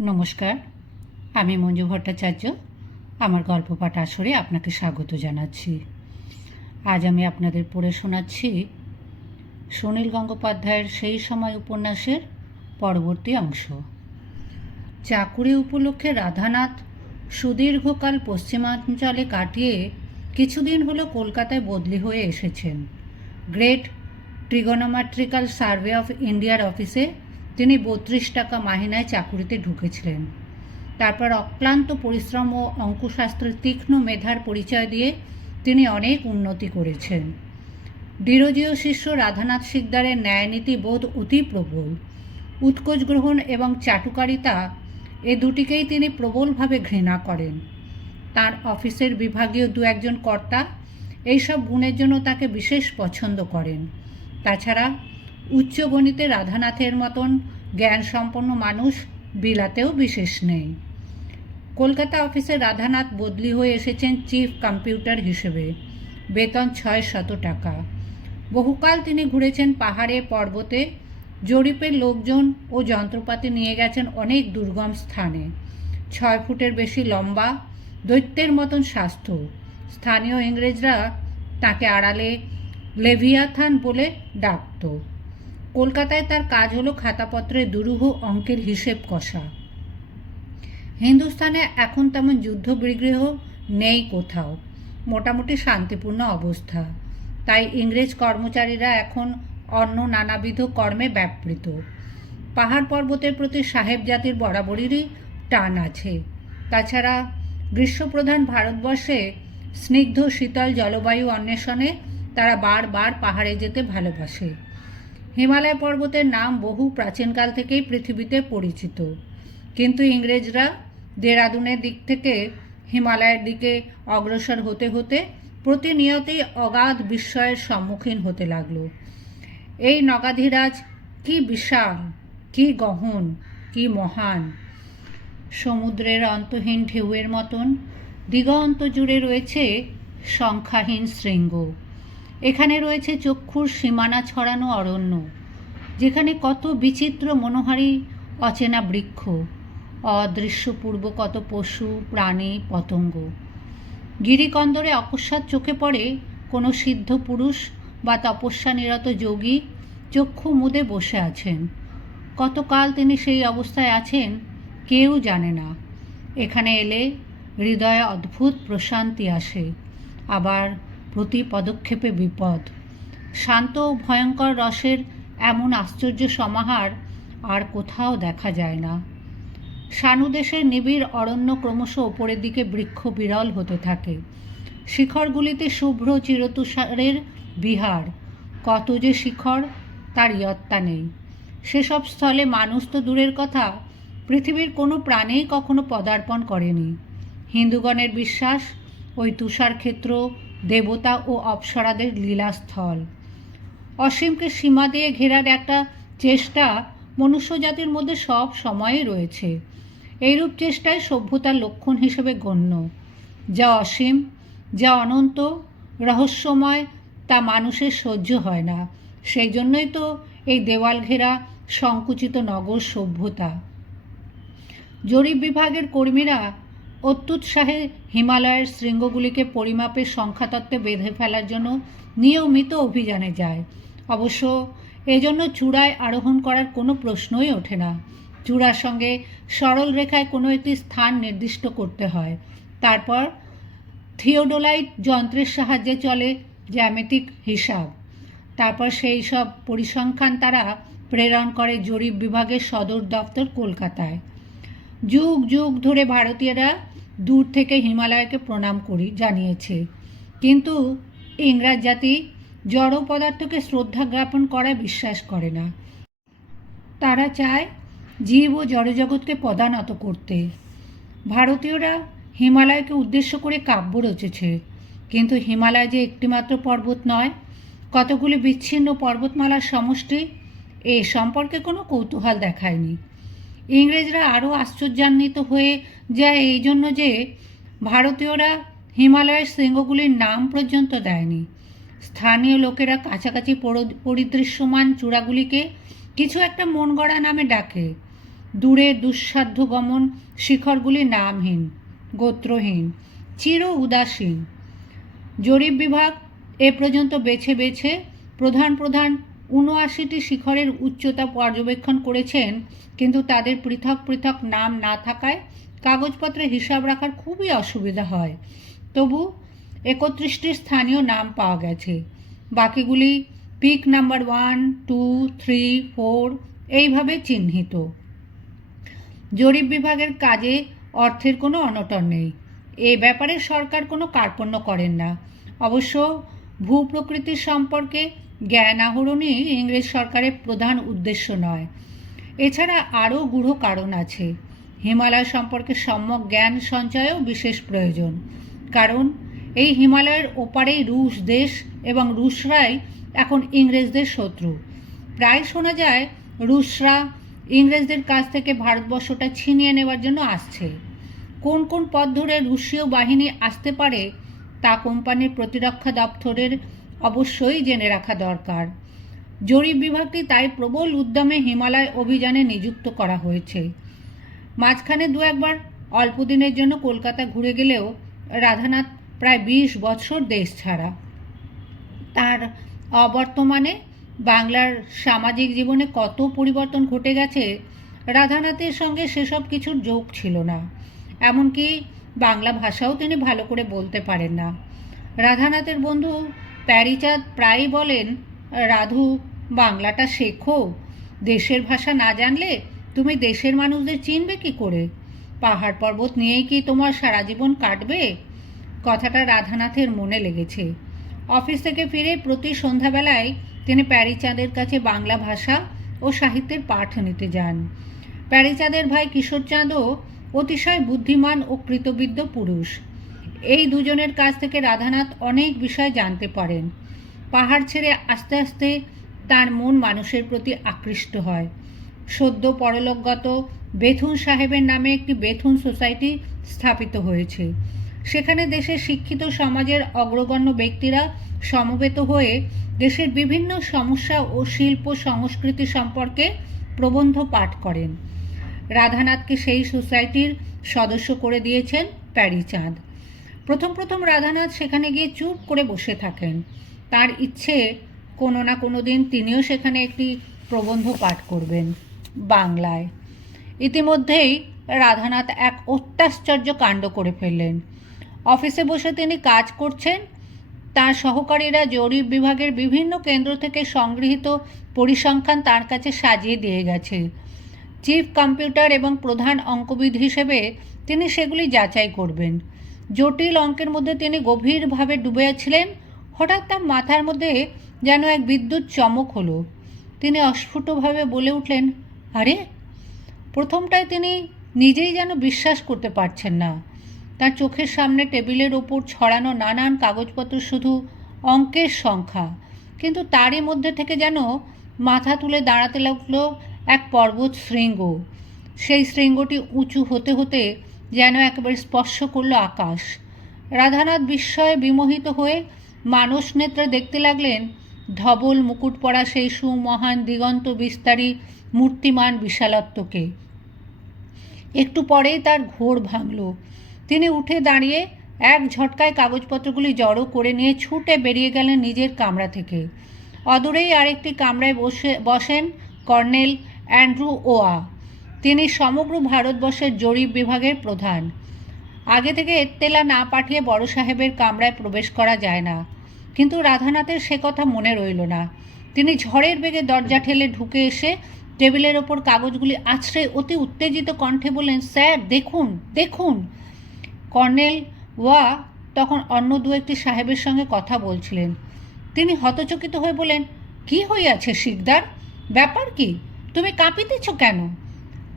নমস্কার, আমি মঞ্জু ভট্টাচার্য। আমার গল্প পাঠ আসরে আপনাকে স্বাগত জানাচ্ছি। আজ আমি আপনাদের পড়ে শোনাচ্ছি সুনীল গঙ্গোপাধ্যায়ের সেই সময় উপন্যাসের পরবর্তী অংশ। চাকুরি উপলক্ষে রাধানাথ সুদীর্ঘকাল পশ্চিমাঞ্চলে কাটিয়ে কিছুদিন হলো কলকাতায় বদলি হয়ে এসেছেন। গ্রেট ট্রিগোনোমেট্রিক্যাল সার্ভে অফ ইন্ডিয়ার অফিসে তিনি বত্রিশ টাকা মাহিনায় চাকুরিতে ঢুকেছিলেন। তারপর অক্লান্ত পরিশ্রম ও অঙ্কশাস্ত্রের তীক্ষ্ণ মেধার পরিচয় দিয়ে তিনি অনেক উন্নতি করেছেন। ডিরোজীয় শিষ্য রাধানাথ সিকদারের ন্যায়নীতি বোধ অতি প্রবল। উৎকোচ গ্রহণ এবং চাটুকারিতা এ দুটিকেই তিনি প্রবলভাবে ঘৃণা করেন। তার অফিসের বিভাগীয় দু একজন কর্তা এইসব গুণের জন্য তাকে বিশেষ পছন্দ করেন। তাছাড়া উচ্চ গণিতে রাধানাথের মতন জ্ঞান সম্পন্ন মানুষ বিলাতেও বিশেষ নেই। কলকাতা অফিসে রাধানাথ বদলি হয়ে এসেছেন চিফ কম্পিউটার হিসেবে, বেতন ছয় শত টাকা। বহুকাল তিনি ঘুরেছেন পাহাড়ে, পর্বতে, জরিপের লোকজন ও যন্ত্রপাতি নিয়ে গেছেন অনেক দুর্গম স্থানে। ছয় ফুটের বেশি লম্বা, দৈত্যের মতন স্বাস্থ্য। স্থানীয় ইংরেজরা তাকে আড়ালে লেভিয়াথান বলে ডাকত। কলকাতায় তার কাজ হলো খাতাপত্রে দুরূহ অঙ্কের হিসেব কষা। হিন্দুস্থানে এখন তেমন যুদ্ধ বিগ্রহ নেই কোথাও। মোটামুটি শান্তিপূর্ণ অবস্থা। তাই ইংরেজ কর্মচারীরা এখন অন্য নানাবিধ কর্মে ব্যাপৃত। পাহাড় পর্বতের প্রতি সাহেব জাতির বরাবরেরই টান আছে। তাছাড়া গ্রীষ্মপ্রধান ভারতবর্ষে স্নিগ্ধ শীতল জলবায়ু অন্বেষণে তারা বারবার পাহাড়ে যেতে ভালোবাসে। হিমালয় পর্বতের নাম বহু প্রাচীনকাল থেকেই পৃথিবীতে পরিচিত। কিন্তু ইংরেজরা দেরাদুনের দিক থেকে হিমালয়ের দিকে অগ্রসর হতে হতে প্রতিনিয়তই অগাধ বিস্ময়ের সম্মুখীন হতে লাগল। এই নগাধিরাজ কি বিশাল, কি গহন, কি মহান। সমুদ্রের অন্তহীন ঢেউয়ের মতন, দিগন্ত জুড়ে রয়েছে সংখ্যাহীন শৃঙ্গ। এখানে রয়েছে চক্ষুর সীমানা ছড়ানো অরণ্য, যেখানে কত বিচিত্র মনোহারী অচেনা বৃক্ষ, অদৃশ্যপূর্ব কত পশু, প্রাণী, পতঙ্গ। গিরিকন্দরে অকস্মাৎ চোখে পড়ে কোনো সিদ্ধ পুরুষ বা তপস্যা নিরত যোগী চক্ষু মুদে বসে আছেন। কতকাল তিনি সেই অবস্থায় আছেন কেউ জানে না। এখানে এলে হৃদয়ে অদ্ভুত প্রশান্তি আসে। আবার প্রতি পদক্ষেপে বিপদ। শান্ত ও ভয়ঙ্কর রসের এমন আশ্চর্য সমাহার আর কোথাও দেখা যায় না। সানুদেশের নিবিড় অরণ্য ক্রমশ ওপরের দিকে বৃক্ষ বিরল হতে থাকে। শিখরগুলিতে শুভ্র চিরতুষারের বিহার। কত যে শিখর, তার ইয়ত্তা নেই। সেসব স্থলে মানুষ তো দূরের কথা, পৃথিবীর কোনো প্রাণেই কখনো পদার্পণ করেনি। হিন্দুগণের বিশ্বাস, ওই তুষার ক্ষেত্র দেবতা ও অপ্সরাদের লীলাস্থল। অসীমকে সীমা দিয়ে ঘেরার একটা চেষ্টা মনুষ্যজাতির মধ্যে সব সময়ই রয়েছে। এইরূপ চেষ্টাই সভ্যতার লক্ষণ হিসেবে গণ্য। যা অসীম, যা অনন্ত, রহস্যময়, তা মানুষের সহ্য হয় না। সেই জন্যই তো এই দেওয়াল ঘেরা সংকুচিত নগর সভ্যতা। জরিপ বিভাগের কর্মীরা অত্যুৎসাহে হিমালয়ের শৃঙ্গগুলিকে পরিমাপের সংখ্যাতত্ত্বে বেঁধে ফেলার জন্য নিয়মিত অভিযানে যায়। অবশ্য এজন্য চূড়ায় আরোহণ করার কোনো প্রশ্নই ওঠে না। চূড়ার সঙ্গে সরল রেখায় কোনো একটি স্থান নির্দিষ্ট করতে হয়। তারপর থিওডোলাইট যন্ত্রের সাহায্যে চলে জ্যামেটিক হিসাব। তারপর সেই সব পরিসংখ্যান তারা প্রেরণ করে জরিপ বিভাগের সদর দপ্তর কলকাতায়। যুগ যুগ ধরে ভারতীয়রা দূর থেকে হিমালয়কে প্রণাম করি, জানিয়েছে। কিন্তু ইংরাজ জাতি জড় পদার্থকে শ্রদ্ধা জ্ঞাপন করা বিশ্বাস করে না। তারা চায় জীব ও জড়জগৎকে পদানত করতে। ভারতীয়রা হিমালয়কে উদ্দেশ্য করে কাব্য রচেছে। কিন্তু হিমালয় যে একটিমাত্র পর্বত নয় কতগুলি বিচ্ছিন্ন পর্বতমালার সমষ্টি এ সম্পর্কে কোনো কৌতূহল দেখায়নি। ইংরেজরা আরও আশ্চর্যান্বিত হয়ে যায় এই জন্য যে ভারতীয়রা হিমালয়ের শৃঙ্গগুলির নাম পর্যন্ত দেয়নি। স্থানীয় লোকেরা কাছাকাছি পরিদৃশ্যমান চূড়াগুলিকে কিছু একটা মন গড়া নামে ডাকে। দূরে দুঃসাধ্য গমন শিখরগুলি নামহীন, গোত্রহীন, চির উদাসীন। জরিপ বিভাগ এ পর্যন্ত বেছে বেছে প্রধান প্রধান উনআশিটি শিখরের উচ্চতা পর্যবেক্ষণ করেছেন, কিন্তু তাদের পৃথক পৃথক নাম না থাকায় কাগজপত্রে হিসাব রাখার খুবই অসুবিধা হয়। তবু একত্রিশটি স্থানীয় নাম পাওয়া গেছে। বাকিগুলি peak number one, two, three, four এইভাবে চিহ্নিত। জরিপ বিভাগের কাজে অর্থের কোনো অনটন নেই। এ ব্যাপারে সরকার কোনো কার্পণ্য করেন না। অবশ্য ভূপ্রকৃতির সম্পর্কে জ্ঞান আহরণই ইংরেজ সরকারের প্রধান উদ্দেশ্য নয়। এছাড়া আরও গূঢ় কারণ আছে। হিমালয় সম্পর্কে সম্যক জ্ঞান, সঞ্চয়ও বিশেষ প্রয়োজন। কারণ, এই হিমালয়ের ওপারেই রুশ দেশ এবং রুশরাই এখন ইংরেজদের শত্রু। প্রায় শোনা যায়, রুশরা ইংরেজদের কাছ থেকে ভারতবর্ষটা ছিনিয়ে নেওয়ার জন্য আসছে। কোন কোন পথ ধরে রুশীয় বাহিনী আসতে পারে, তা কোম্পানির প্রতিরক্ষা দপ্তরের অবশ্যই জেনে রাখা দরকার। জরিপ বিভাগটি তাই প্রবল উদ্যমে হিমালয় অভিযানে নিযুক্ত করা হয়েছে। মাঝখানে দু একবার অল্প দিনের জন্য কলকাতা ঘুরে গেলেও রাধানাথ প্রায় বিশ বছর দেশ ছাড়া। তার অবর্তমানে বাংলার সামাজিক জীবনে কত পরিবর্তন ঘটে গেছে, রাধানাথের সঙ্গে সেসব কিছুর যোগ ছিল না। এমনকি বাংলা ভাষাও তিনি ভালো করে বলতে পারেন না। রাধানাথের বন্ধু প্যারিচাঁদ প্রায়ই বলেন, রাধু, বাংলাটা শেখো। দেশের ভাষা না জানলে তুমি দেশের মানুষদের চিনবে কি করে? পাহাড় পর্বত নিয়েই কি তোমার সারা জীবন কাটবে? কথাটা রাধানাথের মনে লেগেছে। অফিস থেকে ফিরে প্রতি সন্ধ্যাবেলায় তিনি প্যারিচাঁদের কাছে বাংলা ভাষা ও সাহিত্যের পাঠ নিতে যান। প্যারিচাঁদের ভাই কিশোরচাঁদও অতিশয় বুদ্ধিমান ও কৃতবিদ্য পুরুষ। এই দুজনের কাছ থেকে রাধানাথ অনেক বিষয় জানতে পারেন। পাহাড় ছেড়ে আস্তে আস্তে তার মন মানুষের প্রতি আকৃষ্ট হয়। সদ্য পরলোকগত বেথুন সাহেবের নামে একটি বেথুন সোসাইটি স্থাপিত হয়েছে। সেখানে দেশের শিক্ষিত সমাজের অগ্রগণ্য ব্যক্তিরা সমবেত হয়ে দেশের বিভিন্ন সমস্যা ও শিল্প সংস্কৃতি সম্পর্কে প্রবন্ধ পাঠ করেন। রাধানাথকে সেই সোসাইটির সদস্য করে দিয়েছেন প্যারিচাঁদ। প্রথম প্রথম রাধানাথ সেখানে গিয়ে চুপ করে বসে থাকেন। তার ইচ্ছে কোনো না কোনো দিন তিনিও সেখানে একটি প্রবন্ধ পাঠ করবেন। বাংলায়। ইতিমধ্যেই রাধানাথ এক অত্যাশ্চর্য কাণ্ড করে ফেললেন। অফিসে বসে তিনি কাজ করছেন, তার সহকারীরা জরিপ বিভাগের বিভিন্ন কেন্দ্র থেকে সংগৃহীত পরিসংখ্যান তার কাছে সাজিয়ে দিয়ে গেছে। চিফ কম্পিউটার এবং প্রধান অঙ্কবিদ হিসেবে তিনি সেগুলি যাচাই করবেন। জটিল অঙ্কের মধ্যে তিনি গভীরভাবে ডুবে ছিলেন হঠাৎ তার মাথার মধ্যে যেন এক বিদ্যুৎ চমক হলো। তিনি অস্ফুটভাবে বলে উঠলেন আরে, প্রথমটায় তিনি নিজেই যেন বিশ্বাস করতে পারছেন না। তার চোখের সামনে টেবিলের ওপর ছড়ানো নানান কাগজপত্র শুধু অঙ্কের সংখ্যা। কিন্তু তারই মধ্যে থেকে যেন মাথা তুলে দাঁড়াতে লাগল এক পর্বত শৃঙ্গ। সেই শৃঙ্গটি উঁচু হতে হতে যেন একেবারে স্পর্শ করল আকাশ। রাধানাথ বিস্ময়ে বিমোহিত হয়ে মানস নেত্রে দেখতে লাগলেন, ধবল মুকুট পরা সেই সুমহান দিগন্ত বিস্তারী মূর্তিমান বিশালত্বকে। একটু পরেই তার ঘোর ভাঙল। তিনি উঠে দাঁড়িয়ে এক ঝটকায় কাগজপত্রগুলি জড়ো করে নিয়ে ছুটে বেরিয়ে গেলেন নিজের কামরা থেকে। অদূরেই আরেকটি কামরায় বসে, বসেন কর্নেল অ্যান্ড্রু ওয়া। তিনি সমগ্র ভারতবর্ষের জরিপ বিভাগের প্রধান। আগে থেকে এত্তেলা না পাঠিয়ে বড় সাহেবের কামরায় প্রবেশ করা যায় না। কিন্তু রাধানাথের সে কথা মনে রইল না। তিনি ঝড়ের বেগে দরজা ঠেলে ঢুকে এসে টেবিলের ওপর কাগজগুলি আছড়ে অতি উত্তেজিত কণ্ঠে বললেন, স্যার, দেখুন দেখুন। কর্নেল ওয়া তখন অন্য দু একটি সাহেবের সঙ্গে কথা বলছিলেন। তিনি হতচকিত হয়ে বলেন কি হইয়াছে শিকদার? ব্যাপার কি? তুমি কাঁপিতেছ কেন?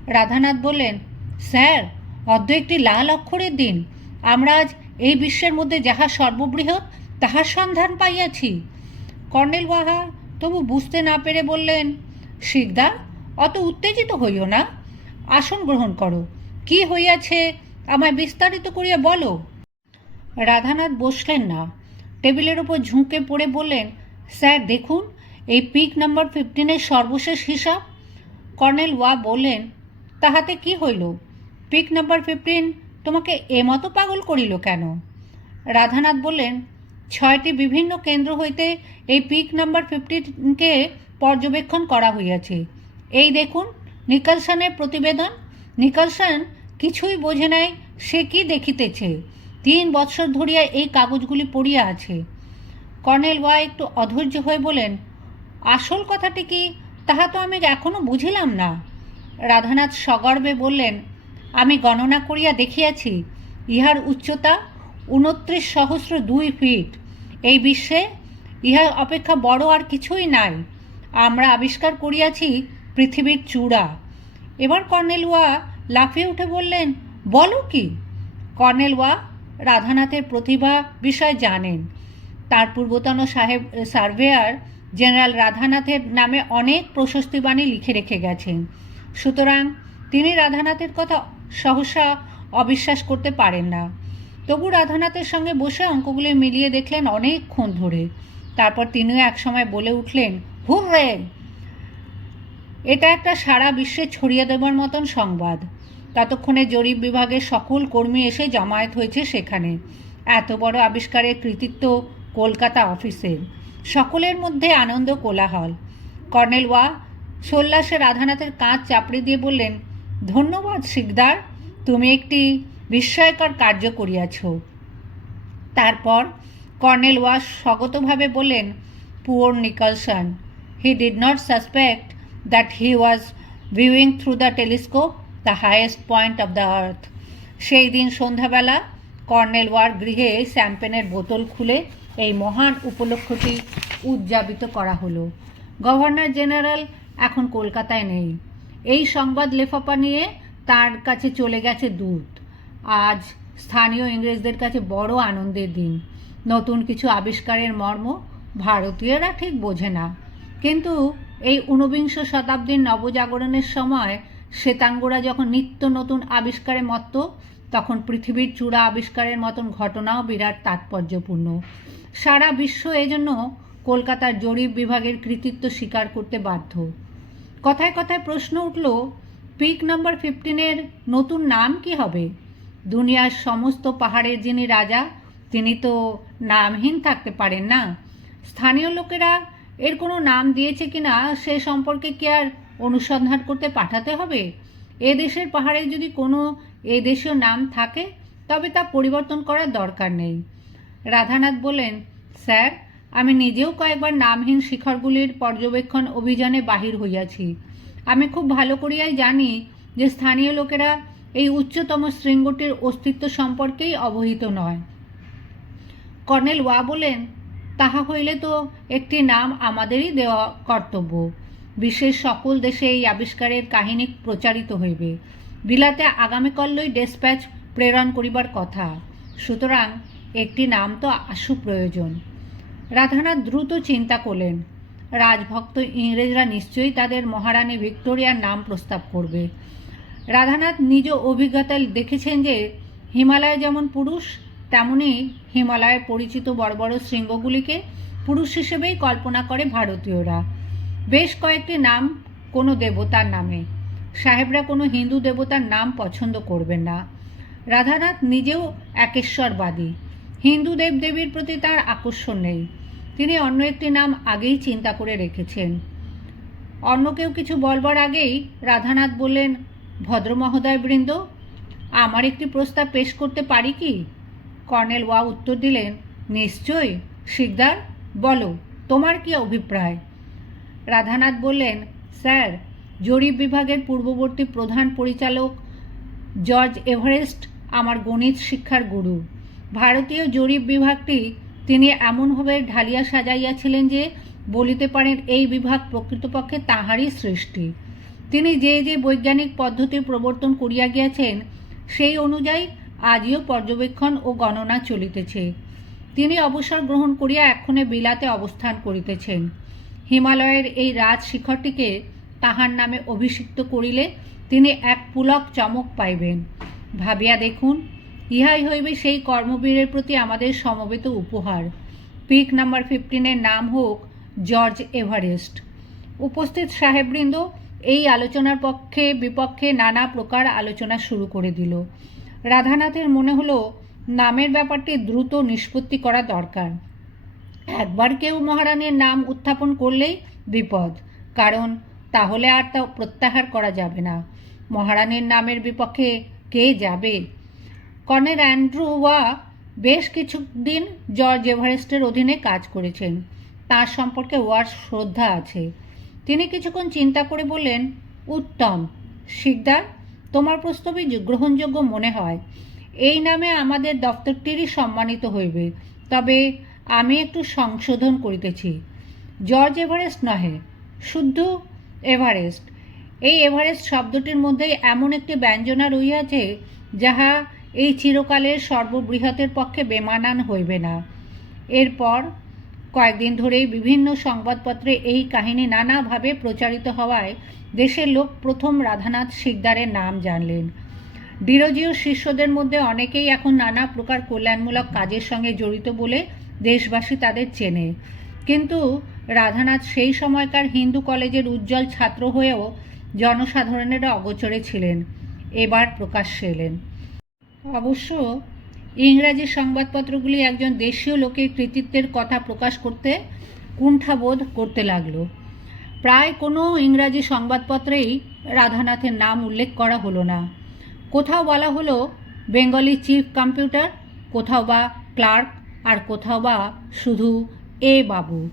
রাধানাথ বললেন, স্যার অর্ধ একটি লাল অক্ষরের দিন। আমরা আজ এই বিশ্বের মধ্যে যাহা সর্ববৃহৎ, তাহার সন্ধান পাইয়াছি। কর্নেল ওয়াহা তবু বুঝতে না পেরে বললেন শিকদার, অত উত্তেজিত হইও না। আসন গ্রহণ করো। কি হইয়াছে আমায় বিস্তারিত করিয়া বলো। রাধানাথ বসলেন না। টেবিলের ওপর ঝুঁকে পড়ে বললেন, স্যার, দেখুন, এই পিক নাম্বার ফিফটিনের সর্বশেষ হিসাব। কর্নেল ওয়া বললেন, তাহাতে কি হইল? পিক নাম্বার ফিফটিন তোমাকে এমতো পাগল করিল কেন? রাধানাথ বললেন, ছয়টি বিভিন্ন কেন্দ্র হইতে এই পিক নাম্বার ফিফটিনকে পর্যবেক্ষণ করা হইয়াছে। এই দেখুন, নিকলসনের প্রতিবেদন। নিকলসন কিছুই বোঝে নাই, সে কি দেখিতেছে? তিন বৎসর ধরিয়া এই কাগজগুলি পড়িয়া আছে। কর্নেল ওয়া একটু অধৈর্য হয়ে বলেন, আসল কথাটি কি? তাহা তো আমি এখনও বুঝিলাম না। রাধানাথ সগর্বে বললেন, আমি গণনা করিয়া দেখিয়াছি, ইহার উচ্চতা উনত্রিশ সহস্র দুই ফিট। এই বিশ্বে ইহার অপেক্ষা বড় আর কিছুই নাই। আমরা আবিষ্কার করিয়াছি পৃথিবীর চূড়া। এবার কর্নেল ওয়া লাফিয়ে উঠে বললেন, বলো কি? কর্নেল ওয়া রাধানাথের প্রতিভা বিষয়ে জানেন। তার পূর্বতন সাহেব, সার্ভেয়ার জেনারেল রাধানাথের নামে অনেক প্রশস্তিবাণী লিখে রেখে গেছেন। সুতরাং তিনি রাধানাথের কথা সহসা অবিশ্বাস করতে পারেন না। তবু রাধানাথের সঙ্গে বসে অঙ্কগুলি মিলিয়ে দেখলেন অনেকক্ষণ ধরে। তারপর তিনিও একসময় বলে উঠলেন হুররে এটা একটা সারা বিশ্বে ছড়িয়ে দেবার মতন সংবাদ। ততক্ষণে জরিপ বিভাগের সকল কর্মী এসে জমায়েত হয়েছে সেখানে। এত বড় আবিষ্কারের কৃতিত্ব কলকাতা অফিসের সকলের মধ্যে আনন্দ কোলাহল। কর্নেল ওয়া সোল্লাসে রাধানাথের কাঁধ চাপড়ে দিয়ে বললেন, ধন্যবাদ, শিকদার। তুমি একটি বিস্ময়কর কার্য করিয়াছ। তারপর কর্নেল ওয়া স্বগতভাবে বললেন, poor Nicholson. He did not suspect that he was viewing through the telescope the highest point of the earth সেই দিন সন্ধ্যাবেলা, কর্নেল ওয়ার গৃহে শ্যাম্পেনের বোতল খুলে এই মহান উপলক্ষটি উদযাপিত করা হলো। গভর্নর জেনারেল এখন কলকাতায় নেই। এই সংবাদ লেফাপা নিয়ে তার কাছে চলে গেছে দূত। আজ স্থানীয় ইংরেজদের কাছে বড় আনন্দের দিন। নতুন কিছু আবিষ্কারের মর্ম ভারতীয়রা ঠিক বোঝে না। কিন্তু এই ঊনবিংশ শতাব্দীর নবজাগরণের সময় শ্বেতাঙ্গরা যখন নিত্য নতুন আবিষ্কারে মত্ত, তখন পৃথিবীর চূড়া আবিষ্কারের মতন ঘটনাও বিরাট তাৎপর্যপূর্ণ। সারা বিশ্ব এজন্য কলকাতার জরিপ বিভাগের কৃতিত্ব স্বীকার করতে বাধ্য। কথায় কথায় প্রশ্ন উঠল, পিক নম্বর ফিফটিনের নতুন নাম কি হবে? দুনিয়ার সমস্ত পাহাড়ের যিনি রাজা, তিনি তো নামহীন থাকতে পারেন না। স্থানীয় লোকেরা এর কোনো নাম দিয়েছে কি না সে সম্পর্কে কি আর অনুসন্ধান করতে পাঠাতে হবে? এ দেশের পাহাড়ে যদি কোনো এ দেশীয় নাম থাকে, তবে তা পরিবর্তন করার দরকার নেই। রাধানাথ বলেন, স্যার, আমি নিজেও কয়েকবার নামহীন শিখরগুলির পর্যবেক্ষণ অভিযানে বাহির হইয়াছি। আমি খুব ভালো করিয়াই জানি যে স্থানীয় লোকেরা এই উচ্চতম শৃঙ্গটির অস্তিত্ব সম্পর্কেই অবহিত নয়। কর্নেল ওয়া বলেন তাহা হইলে তো একটি নাম আমাদেরই দেওয়া কর্তব্য। বিশ্বের সকল দেশে এই আবিষ্কারের কাহিনী প্রচারিত হইবে। বিলাতে আগামীকালই ডেসপ্যাচ প্রেরণ করিবার কথা। সুতরাং একটি নাম তো আশু প্রয়োজন। রাধানাথ দ্রুত চিন্তা করলেন। রাজভক্ত ইংরেজরা নিশ্চয়ই তাদের মহারানী ভিক্টোরিয়ার নাম প্রস্তাব করবে। রাধানাথ নিজ অভিজ্ঞতায় দেখেছেন যে হিমালয় যেমন পুরুষ তেমনি হিমালয়ের পরিচিত বড় বড় শৃঙ্গগুলিকে পুরুষ হিসেবেই কল্পনা করে ভারতীয়রা। বেশ কয়েকটি নাম কোনো দেবতার নামে। সাহেবরা কোনো হিন্দু দেবতার নাম পছন্দ করবেন না। রাধানাথ নিজেও একেশ্বরবাদী। হিন্দু দেবদেবীর প্রতি তার আকর্ষণ নেই। তিনি অন্য একটি নাম আগেই চিন্তা করে রেখেছেন। অন্য কেউ কিছু বলবার আগেই রাধানাথ বললেন ভদ্রমহোদয় বৃন্দ আমার একটি প্রস্তাব পেশ করতে পারি কি? কর্নেল ওয়া উত্তর দিলেন, নিশ্চয়ই, শিকদার, বলো, তোমার কি অভিপ্রায়? রাধানাথ বললেন, স্যার, জরিপ বিভাগের পূর্ববর্তী প্রধান পরিচালক জর্জ এভারেস্ট আমার গণিত শিক্ষার গুরু। ভারতীয় জরিপ বিভাগটি তিনি এমনভাবে ঢালিয়া সাজাইয়াছিলেন যে, বলিতে পারেন এই বিভাগ প্রকৃতপক্ষে তাহারই সৃষ্টি। তিনি যে যে বৈজ্ঞানিক পদ্ধতি প্রবর্তন করিয়া গিয়াছেন, সেই অনুযায়ী আজও পর্যবেক্ষণ ও গণনা চলিতেছে। তিনি অবসর গ্রহণ করিয়া এক্ষণে বিলাতে অবস্থান করিতেছেন। হিমালয়ের এই রাজ শিখরটিকে তাহার নামে অভিষিক্ত করিলে তিনি এক পুলক চমক পাইবেন। ভাবিয়া দেখুন, ইহাই হইবে সেই কর্মবীরের প্রতি আমাদের সমবেত উপহার। পিক নাম্বার ফিফটিনের নাম হোক জর্জ এভারেস্ট। উপস্থিত সাহেববৃন্দ এই আলোচনার পক্ষে বিপক্ষে নানা প্রকার আলোচনা শুরু করে দিল। রাধানাথের মনে হলো নামের ব্যাপারটি দ্রুত নিষ্পত্তি করা দরকার। একবার কেউ মহারানীর নাম উত্থাপন করলেই বিপদ, কারণ তাহলে আর তা প্রত্যাহার করা যাবে না। মহারানীর নামের বিপক্ষে কে যাবে? কর্নেল অ্যান্ড্রু ওয়া বেশ কিছুদিন জর্জ এভারেস্টের অধীনে কাজ করেছেন। তার সম্পর্কে ওয়ার শ্রদ্ধা আছে। তিনি কিছুক্ষণ চিন্তা করে বললেন, উত্তম, শিকদার তোমার প্রস্তাবই গ্রহণযোগ্য মনে হয়। এই নামে আমাদের দপ্তরটিরই সম্মানিত হইবে। তবে আমি একটু সংশোধন করিতেছি। জর্জ এভারেস্ট নহে, শুদ্ধ এভারেস্ট। এই এভারেস্ট শব্দটির মধ্যে এমন একটি ব্যঞ্জনা রইয়াছে যাহা এই চিরকালের সর্ববৃহতের পক্ষে বেমানান হইবে না। এরপর কয়েকদিন ধরেই বিভিন্ন সংবাদপত্রে এই কাহিনী নানাভাবে প্রচারিত হওয়ায় দেশের লোক প্রথম রাধানাথ শিকদারের নাম জানলেন। ডিরোজিও শিষ্যদের মধ্যে অনেকেই এখন নানা প্রকার কল্যাণমূলক কাজের সঙ্গে জড়িত বলে দেশবাসী তাদের চেনে। কিন্তু রাধানাথ সেই সময়কার হিন্দু কলেজের উজ্জ্বল ছাত্র হয়েও জনসাধারণের অগোচরে ছিলেন। এবার প্রকাশ্যে এলেন। অবশ্য ইংরাজি সংবাদপত্রগুলি একজন দেশীয় লোকের কৃতিত্বের কথা প্রকাশ করতে কুণ্ঠাবোধ করতে লাগল। প্রায় কোনো ইংরাজি সংবাদপত্রেই রাধানাথের নাম উল্লেখ করা হলো না। কোথাও বলা হলো বেঙ্গলি চিফ কম্পিউটার, কোথাও বা ক্লার্ক, আর কোথাও বা শুধু এ বাবু।